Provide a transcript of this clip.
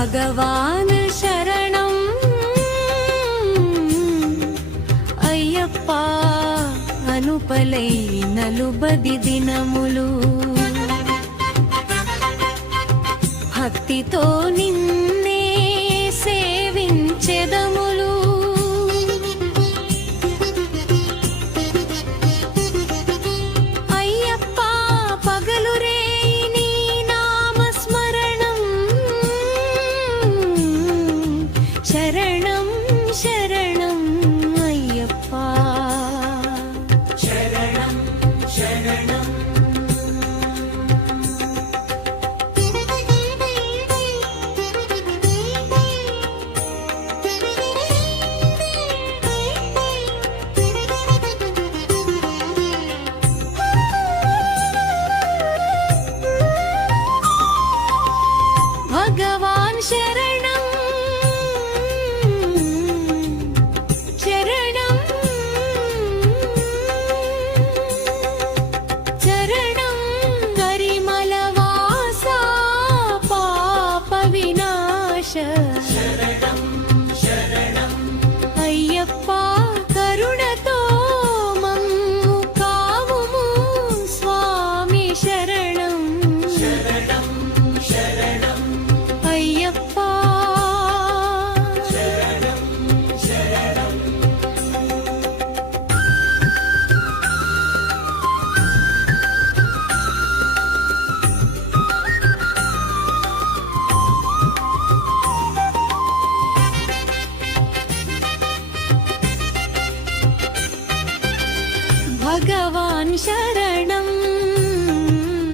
భగవాన్ శరణం. అయ్యప్ప అనుపలై నలుబది దినములు. భక్తితో నిన్నే సే శరణం వినాశ శరణం శరణం. అయ్యప్ప కరుణతో మమ్ము కావుము స్వామి శరణం శరణం. भगवान् शरण